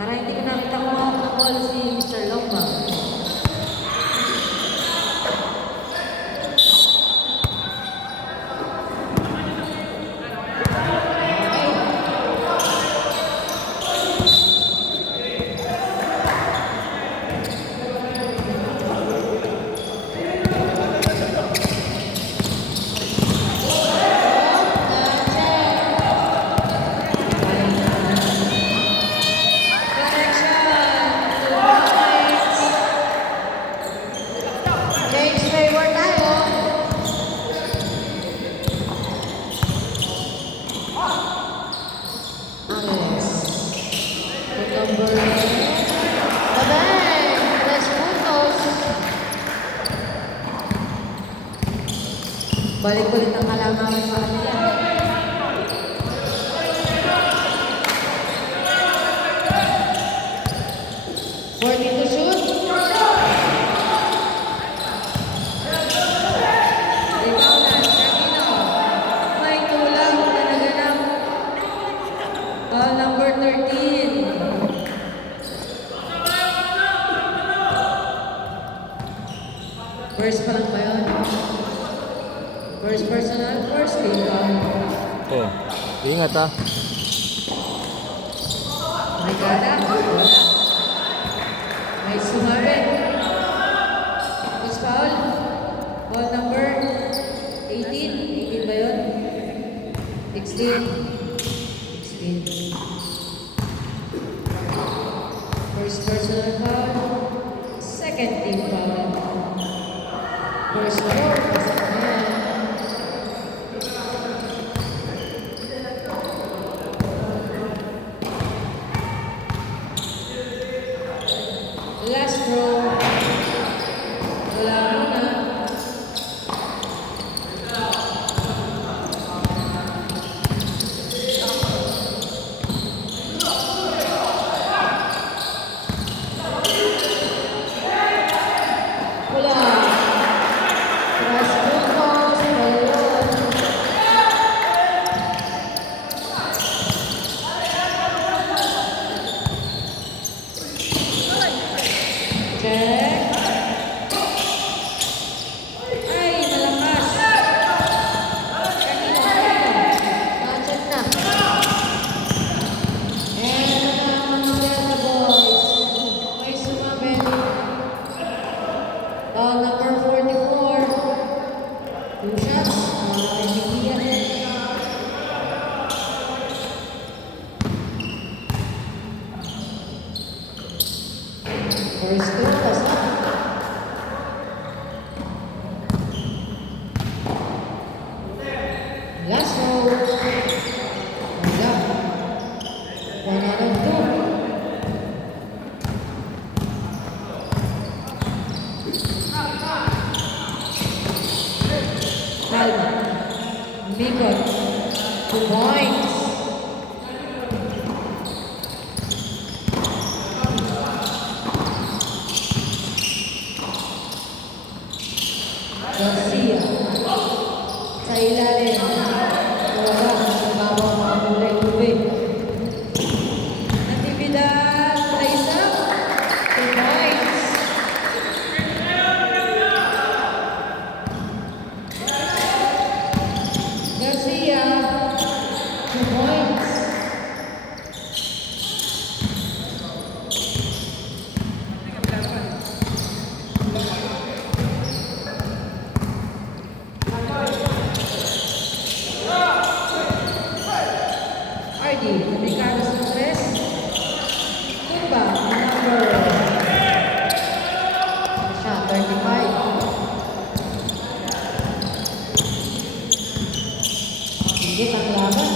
Para hindi ko nakita kung makakaball si Mr. Lomba. Balik ulit ang kalangaman sa kanila. Working to shoot. Reboundan, Carmino. May tulang na naganap. Ball number 13. First pa lang ba yun? First personal, first team. Oh, ingat ah. May gana? Wala. May sumabit. First foul. Ball number 18. 18 ba yun? 16. 16. First personal foul. Second team foul. First foul. Last row. Wala muna. Wala. Last row po. Check. Ay, malakas. Kanino? Na-check na. And ito na ang mga Delta boys. May sumabit. Ball number 44. 2 shots. Nagbigyan. First two, tas na. Last row. Wala. 1 out of 2. Calma. Mikot. 2 points. Garcia. Sa ilalim. Wala. Sa bawang mga kulay-ube. Natividad. Place up. 2 points. Garcia. 2 points. Ardy, Ricardo Santres. Tumba, number shot 35. Higit ang laban.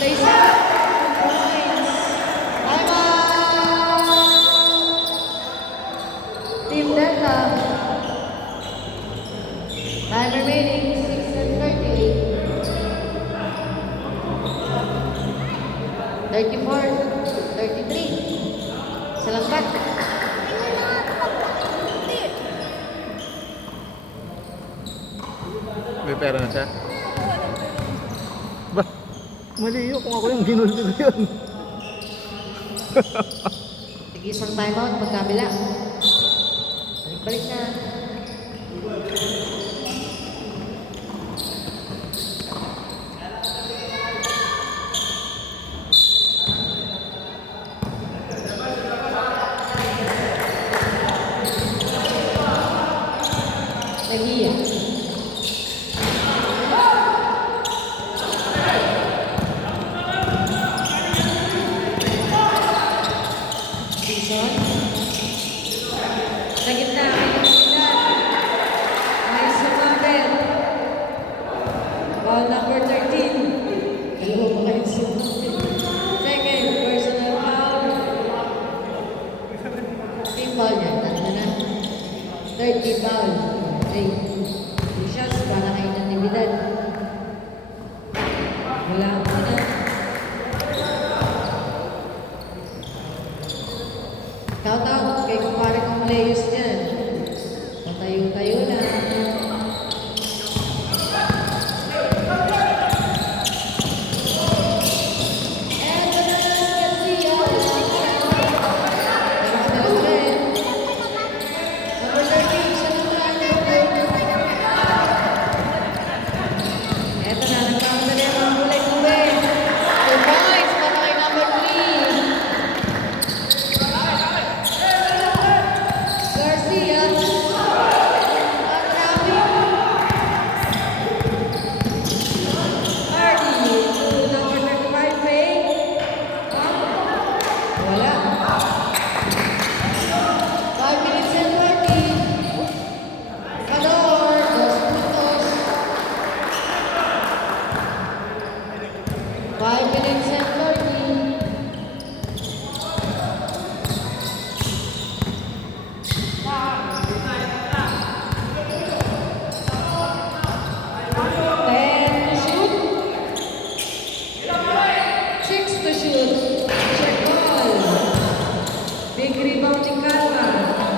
Place up. 2 points. Time out. Sa lambat. May pera na siya. Ba? Mali yun kung ako yung ginulto ko yun. Sige, isang timeout, magkabila. Balik na. Nahiya. Season. Sa gitna, may kapitan. May sumabit. Ball number 13. Dalawa pa kayo sumabit. Second, personal foul. Team foul niya. Tatlo na. Third team foul. Ay, two shots para kayo ng nibidad. Wala ako na. Shout-out kay kumpare kong Leos dyan. Patayo-tayo na. And the next Garcia. Dalawa rin. Number 13, siya naman. Eto na, nagkamadali ang mga kulay-kulay. 2 points para kay number 3. Garcia. At Rafi. Hardy to number 35, Faye. Wala. 5 minutes and 30. Kador, 2 puntos. 5 minutes and 30. Ten to shoot. 6 to shoot. Check ball. Big rebound ni Calma.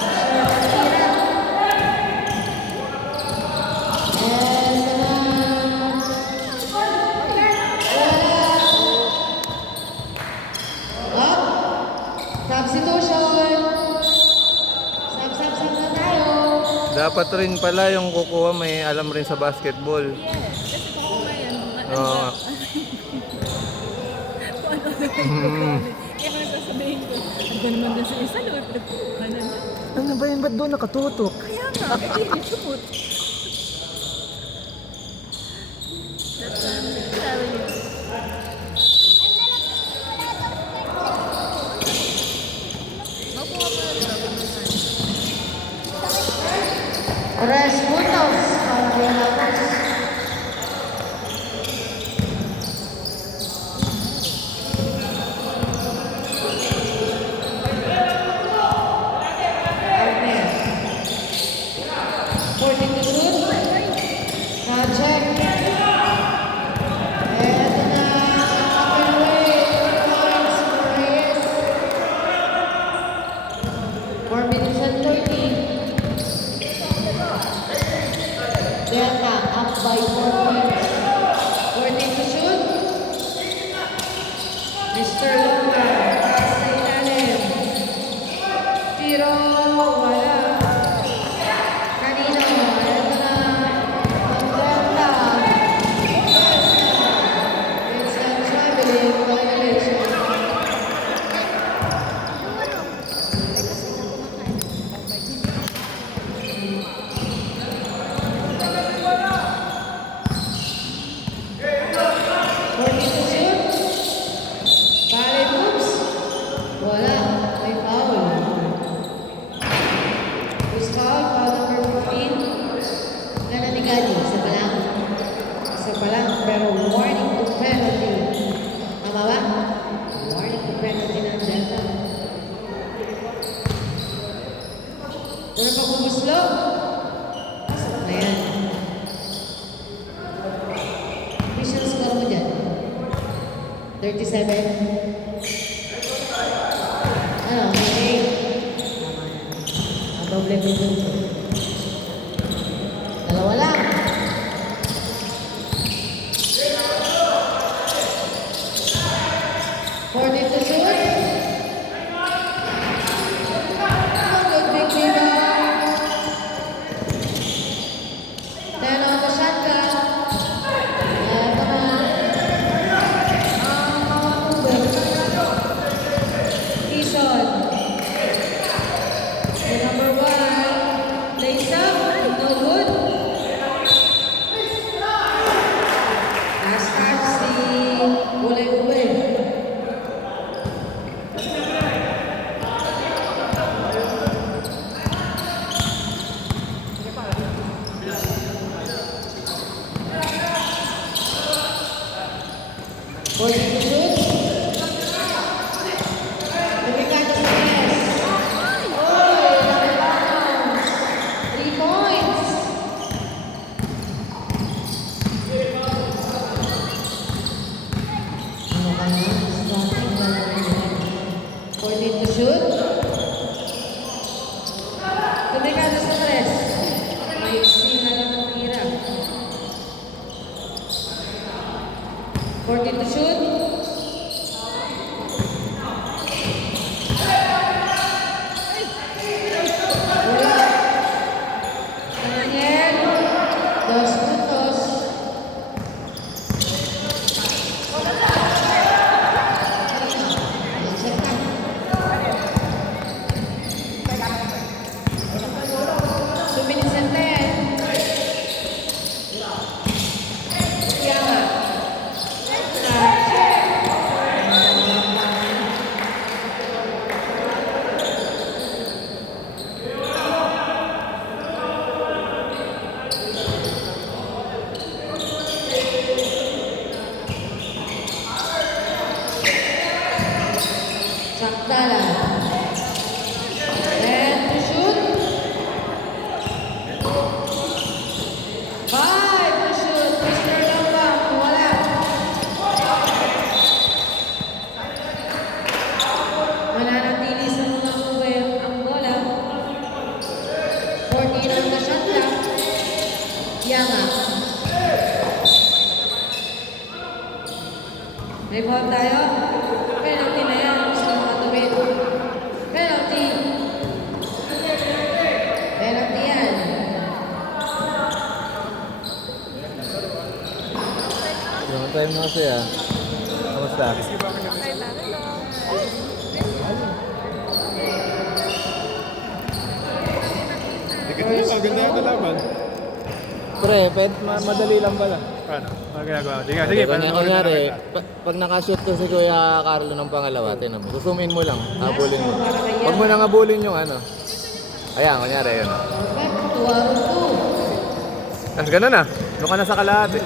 Short tira. And up. Substitution. Sub na tayo. Dapat rin pala yung kukuha may alam rin sa basketball. Yes, kasi kung ngayon, Oo nga. kaya nga sasabihin ko, ang ba naman doon sa isa, luwag nagkukuha na na. Ano ba yun? Ba't doon nakatutok? Kaya nga, hindi shoot. That's what I'm telling you. Makuha mo na rin. Tres puntos para kay Lakers. Partner. 14 to shoot. Now check. Eto na. Up and away. 4 points for Reyes. 4 minutes and 30. Delta up by 4 points. 14 to shoot. Mr. Longa, sa ilalim. Tiro, wala. Kanino, ito na. Ang Delta. Vincent traveling violation. Ballet moves. Wala. May foul. Who's foul? Foul number 15. Gana ni Gadi. Isa pa lang. Isa pa lang. Pero warning to penalty. Tama ba? Warning to penalty ng Delta. Doon na pagbumuslo. Pasok na yan. Official score mo dyan. 37. Ano? Okay. Doble minuto. Dalawa lang. Forty to shoot. Good big rebound. 10 on the shot clock. Eto na. Ang mga ube. Kison. The number 1. Lace up. No good. Last touch si Ule-Ule. Forty to shoot. Lumikado sa press. Oy, rebound. 3 points. Ano ka na? Starting ba na rin? 14 to shoot. Lumikado sa press. Maiksi na lang ang hirap. 14 to shoot. Wala. Daniel. 2 puntos. Suminis ang 10. Yama. Saktala. And to shoot. 5 to shoot. Mr. Lambang. Wala. Mananatili sa mga ube ang bola. 14 on the shot clock. Yama. May ball tayo. Penalty na yan. Gusto mo katubit. Penalty. Penalty yan. Yung time na kasi ah. Kamusta? Maganda yung kalaban. Pre, madali lang pala. Paano? Ano ginagawa? Sige, Kunyari, pag nakashoot to si Kuya Carlo ng pangalawa, tinan mo. Susumin mo lang, habulin mo. Huwag mo nang habulin yung ano. Ayan, kunyari yun. Perfect. 2-2. Tapos ganun na. Doon ka na sa kalahati.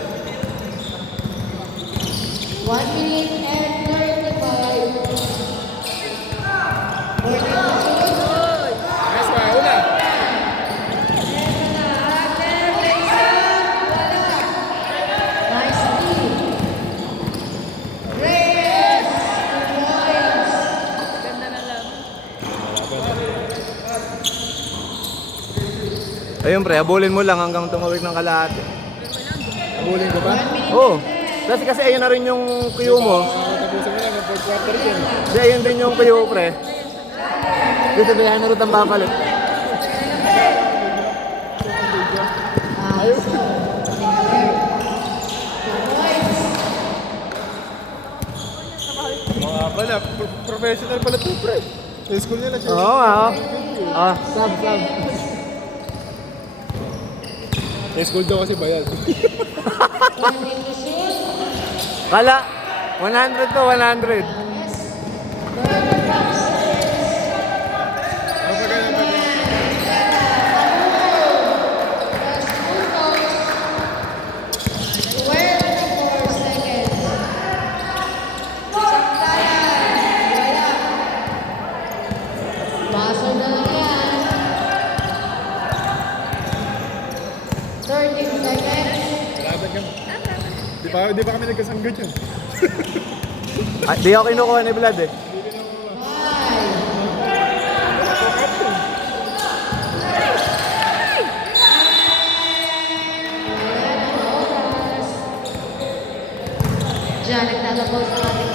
1 minute and 35. 14 to shoot. Nice one, una. Nice steal. Reyes, 2 points. Ganda na lang. Ayun pre, habulin mo lang hanggang tumawid ng kalahati. Habulin ko ba? 1 minute Oo. and 10. Kasi ayun na rin yung kuyo mo. Tapusin mo lang ang fourth quarter yun. Kasi ayun din yung kuyo pre. Kasi sabihan na rin ang papalit. Ayos. 2 points. Mga pala, professional pala ito, pre. Sa school nila siya. Oo nga. Ah, sab. Sa school daw kasi bayad. 20 to shoot. Kala, 100 to 100. Yes. Burger box. Ano ba ganyan ba? Laban ka. Di ba kami nagkasangga dyan? Ay, di ako kinukuha ni Vlad eh. nga nagtatapos ang ating